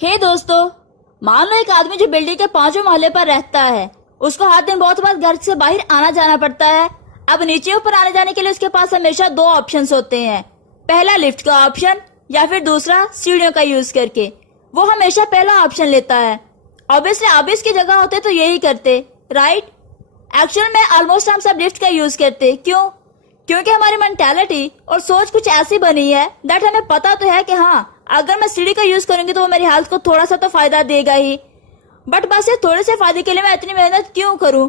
हे दोस्तों, मान लो एक आदमी जो बिल्डिंग के 5वें मोहल्ले पर रहता है, उसको हर दिन बहुत बार घर से बाहर आना जाना पड़ता है। अब नीचे ऊपर आने जाने के लिए उसके पास हमेशा दो ऑप्शंस होते हैं, पहला लिफ्ट का ऑप्शन या फिर दूसरा सीढ़ियों का यूज करके। वो हमेशा पहला ऑप्शन लेता है। ऑब्वियसली आप भी इसकी जगह होते तो यही करते, राइट? एक्चुअल में ऑलमोस्ट हम सब लिफ्ट का यूज करते। क्यों? क्योंकि हमारी मेंटालिटी और सोच कुछ ऐसी बनी है दैट हमें पता तो है कि हाँ, अगर मैं सीढ़ी का यूज करूंगी तो वो मेरी हेल्थ को थोड़ा सा तो फायदा देगा ही, बट बस ये थोड़े से फायदे के लिए मैं इतनी मेहनत क्यों करूं?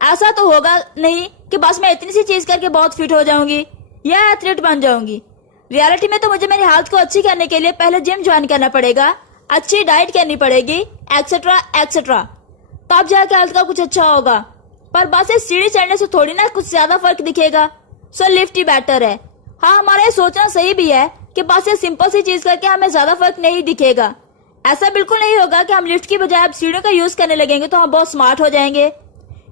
ऐसा तो होगा नहीं कि बस मैं इतनी सी चीज करके बहुत फिट हो जाऊंगी या एथलीट बन जाऊंगी। रियलिटी में तो मुझे मेरी हेल्थ को अच्छी करने के लिए पहले जिम ज्वाइन करना पड़ेगा, अच्छी डाइट करनी पड़ेगी, एक्सेट्रा एक्सेट्रा, तब जाके हेल्थ का कुछ अच्छा होगा। पर बस इस सीढ़ी चढ़ने से थोड़ी ना कुछ ज्यादा फर्क दिखेगा। सो लिफ्ट ही बेटर है। हाँ, हमारा ये सोचना सही भी है कि बस ये सिंपल सी चीज करके हमें ज्यादा फर्क नहीं दिखेगा। ऐसा बिल्कुल नहीं होगा कि हम लिफ्ट की बजाय अब सीढ़ियों का यूज करने लगेंगे तो हम बहुत स्मार्ट हो जाएंगे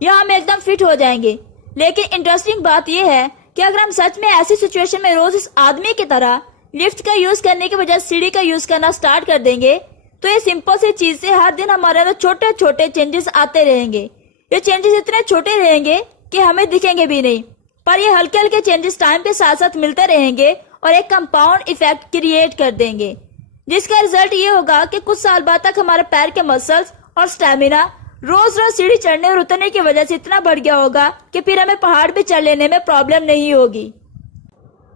या हम एकदम फिट हो जाएंगे। लेकिन इंटरेस्टिंग बात यह है कि अगर हम सच में ऐसी सिचुएशन में रोज इस आदमी की तरह लिफ्ट का यूज करने के बजाय सीढ़ी का यूज करना स्टार्ट कर देंगे तो ये सिंपल सी चीज से हर दिन हमारे अंदर छोटे छोटे चेंजेस आते रहेंगे। ये चेंजेस इतने छोटे रहेंगे कि हमें दिखेंगे भी नहीं, पर ये हल्के हल्के चेंजेस टाइम के साथ साथ मिलते रहेंगे और एक कंपाउंड इफेक्ट क्रिएट कर देंगे, जिसका रिजल्ट ये होगा कि कुछ साल बाद तक हमारे पैर के मसल्स और स्टेमिना रोज रोज सीढ़ी चढ़ने और उतरने की वजह से इतना बढ़ गया होगा कि फिर हमें पहाड़ भी चढ़ लेने में प्रॉब्लम नहीं होगी।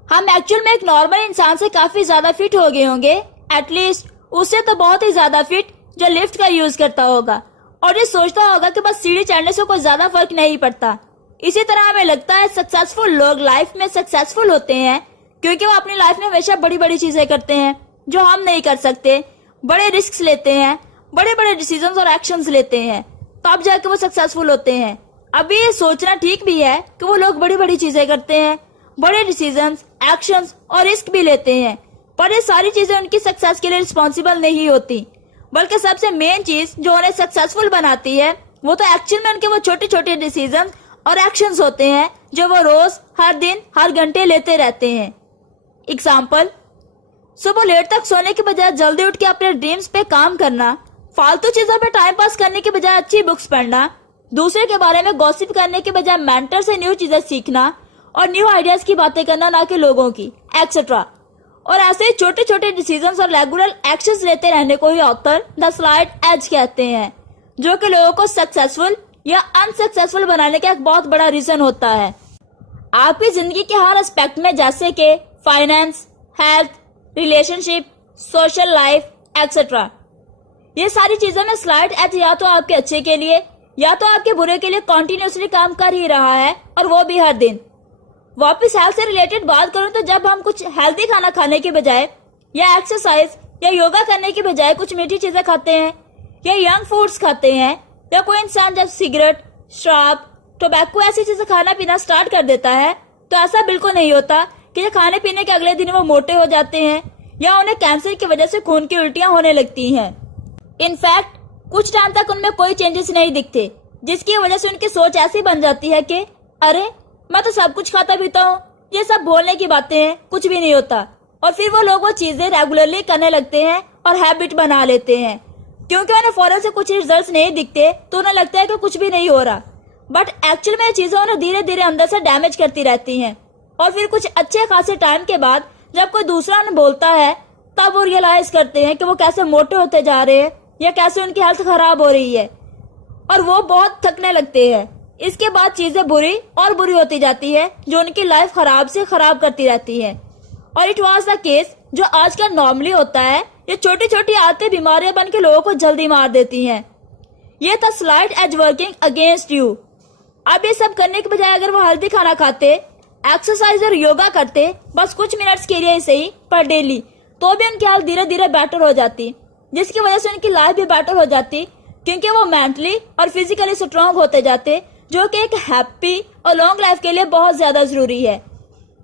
हम एक्चुअल में एक नॉर्मल इंसान से काफी ज्यादा फिट हो गए होंगे, एटलीस्ट उससे तो बहुत ही ज्यादा फिट जो लिफ्ट का यूज करता होगा और ये सोचता होगा कि बस सीढ़ी चढ़ने से कोई ज्यादा फर्क नहीं पड़ता। इसी तरह हमें लगता है सक्सेसफुल लोग लाइफ में सक्सेसफुल होते हैं क्योंकि वो अपनी लाइफ में हमेशा बड़ी बड़ी चीजें करते हैं जो हम नहीं कर सकते, बड़े रिस्क लेते हैं, बड़े बड़े डिसीजंस और एक्शंस लेते हैं, तब जाके वो सक्सेसफुल होते हैं। अभी ये सोचना ठीक भी है कि वो लोग बड़ी बड़ी चीजें करते हैं, बड़े डिसीजंस, एक्शंस और रिस्क भी लेते हैं, पर ये सारी चीजें उनकी सक्सेस के लिए रिस्पॉन्सिबल नहीं होती, बल्कि सबसे मेन चीज जो उन्हें सक्सेसफुल बनाती है वो तो एक्चुअल में उनके वो छोटे छोटे डिसीजंस और एक्शंस होते हैं जो वो रोज, हर दिन, हर घंटे लेते रहते हैं। एग्जाम्पल, सुबह लेट तक सोने के बजाय जल्दी उठ के अपने ड्रीम्स पे काम करना, फालतू चीजों पे टाइम पास करने के बजाय अच्छी बुक्स पढ़ना, दूसरे के बारे में गॉसिप करने के बजाय मेंटर से न्यू चीजें सीखना और न्यू आइडियाज की बातें करना, ना कि लोगों की, एक्सेट्रा। और ऐसे ही छोटे छोटे डिसीजंस और रेगुलर एक्शंस लेते रहने को ही ऑथर द स्लाइड एज कहते हैं, जो कि लोगों को सक्सेसफुल या अनसक्सेसफुल बनाने का एक बहुत बड़ा रीजन होता है। आपकी जिंदगी के हर एस्पेक्ट में, जैसे कि finance, health, relationship, social life etcetera, ये सारी चीजों में स्लाइड एज या तो आपके अच्छे के लिए या तो आपके बुरे के लिए कॉन्टिन्यूसली काम कर ही रहा है, और वो भी हर दिन। वापस हेल्थ से रिलेटेड बात करूं तो जब हम कुछ हेल्दी खाना खाने के बजाय या एक्सरसाइज या योगा करने के बजाय कुछ मीठी चीजें खाते हैं या यंग फूड्स खाते हैं, या कोई इंसान जब सिगरेट, शराब, टोबैको ऐसी चीजें खाना पीना स्टार्ट कर देता है, तो ऐसा बिल्कुल नहीं होता कि ये खाने पीने के अगले दिन वो मोटे हो जाते हैं या उन्हें कैंसर की वजह से खून की उल्टियां होने लगती हैं। इनफैक्ट कुछ टाइम तक उनमें कोई चेंजेस नहीं दिखते, जिसकी वजह से उनकी सोच ऐसी बन जाती है कि अरे, मैं तो सब कुछ खाता पीता हूँ, ये सब बोलने की बातें हैं, कुछ भी नहीं होता। और फिर वो लोग वो चीजें रेगुलरली करने लगते हैं और हैबिट बना लेते हैं। क्योंकि उन्हें फौरन से कुछ रिजल्ट्स नहीं दिखते तो उन्हें लगता है कि कुछ भी नहीं हो रहा, बट एक्चुअल में ये चीजें उन्हें धीरे धीरे अंदर से डैमेज करती रहती हैं। और फिर कुछ अच्छे खासे टाइम के बाद जब कोई दूसरा उन्हें बोलता है, तब वो रियलाइज करते हैं कि वो कैसे मोटे होते जा रहे हैं या कैसे उनकी हेल्थ खराब हो रही है, और वो बहुत थकने लगते हैं। इसके बाद चीजें बुरी और बुरी होती जाती है, जो उनकी लाइफ खराब से खराब करती रहती है। और इट वॉज द केस जो आजकल नॉर्मली होता है। ये छोटी छोटी आदतें बीमारियां बन के लोगों को जल्दी मार देती हैं। ये था slight edge working against you. अब ये सब करने के बजाय अगर वो हेल्दी खाना खाते, एक्सरसाइज और योगा करते, बस कुछ मिनट्स के लिए ही सही, पर डेली, तो भी उनकी हेल्थ धीरे धीरे बेटर हो जाती, जिसकी वजह से उनकी लाइफ भी बेटर हो जाती, क्योंकि वो मेंटली और फिजिकली स्ट्रांग होते जाते, जो कि एक हैप्पी और लॉन्ग लाइफ के लिए बहुत ज्यादा जरूरी है।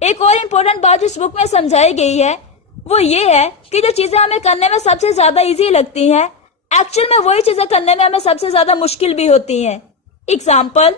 एक और इम्पोर्टेंट बात जो इस बुक में समझाई गई है वो ये है कि जो चीजें हमें करने में सबसे ज्यादा इजी लगती हैं, एक्चुअल में वही चीजें करने में हमें सबसे ज्यादा मुश्किल भी होती हैं। एग्जाम्पल,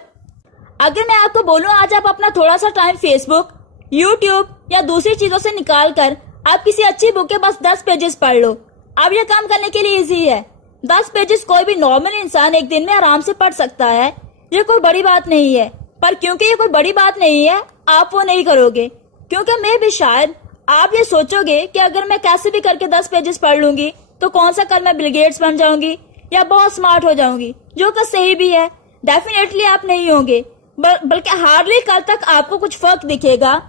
अगर मैं आपको बोलूं आज आप अपना थोड़ा सा टाइम फेसबुक, यूट्यूब या दूसरी चीजों से निकाल कर आप किसी अच्छी बुक के बस 10 पेजेस पढ़ लो, अब यह काम करने के लिए इजी है। 10 पेजेस कोई भी नॉर्मल इंसान एक दिन में आराम से पढ़ सकता है। ये कोई बड़ी बात नहीं है, पर क्योंकि ये कोई बड़ी बात नहीं है, आप वो नहीं करोगे। क्योंकि मैं भी शायद आप ये सोचोगे कि अगर मैं कैसे भी करके 10 पेजेस पढ़ लूंगी तो कौन सा कल मैं बिल गेट्स बन जाऊंगी या बहुत स्मार्ट हो जाऊंगी, जो कि सही भी है। डेफिनेटली आप नहीं होंगे, बल्कि हार्डली कल तक आपको कुछ फर्क दिखेगा।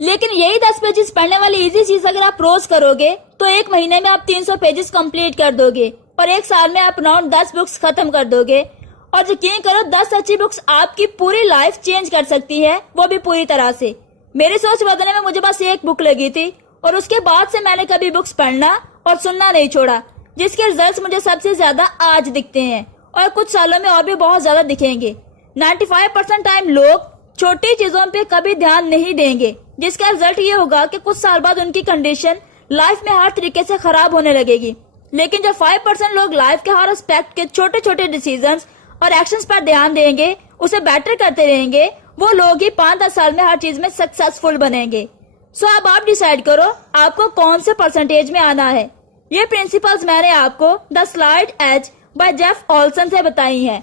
लेकिन यही 10 पेजेस पढ़ने वाली इजी चीज अगर आप रोज करोगे तो एक महीने में आप 300 पेजेस कंप्लीट कर दोगे और एक साल में आप अराउंड 10 बुक्स खत्म कर दोगे। और यकीन करो 10 अच्छी बुक्स आपकी पूरी लाइफ चेंज कर सकती है, वो भी पूरी तरह से। मेरी सोच बदलने में मुझे बस एक बुक लगी थी और उसके बाद से मैंने कभी बुक्स पढ़ना और सुनना नहीं छोड़ा, जिसके रिजल्ट्स मुझे सबसे ज्यादा आज दिखते हैं और कुछ सालों में और भी बहुत ज्यादा दिखेंगे। 95% टाइम लोग छोटी चीजों पे कभी ध्यान नहीं देंगे, जिसका रिजल्ट ये होगा कि कुछ साल बाद उनकी कंडीशन लाइफ में हर तरीके से खराब होने लगेगी। लेकिन जो 5% लोग लाइफ के हर एस्पेक्ट के छोटे छोटे डिसीजंस और एक्शंस पर ध्यान देंगे, उसे बेटर करते रहेंगे, वो लोग ही 5-10 साल में हर चीज में सक्सेसफुल बनेंगे। सो अब आप डिसाइड करो आपको कौन से परसेंटेज में आना है। ये प्रिंसिपल्स मैंने आपको the slight edge by Jeff Olson से बताई हैं।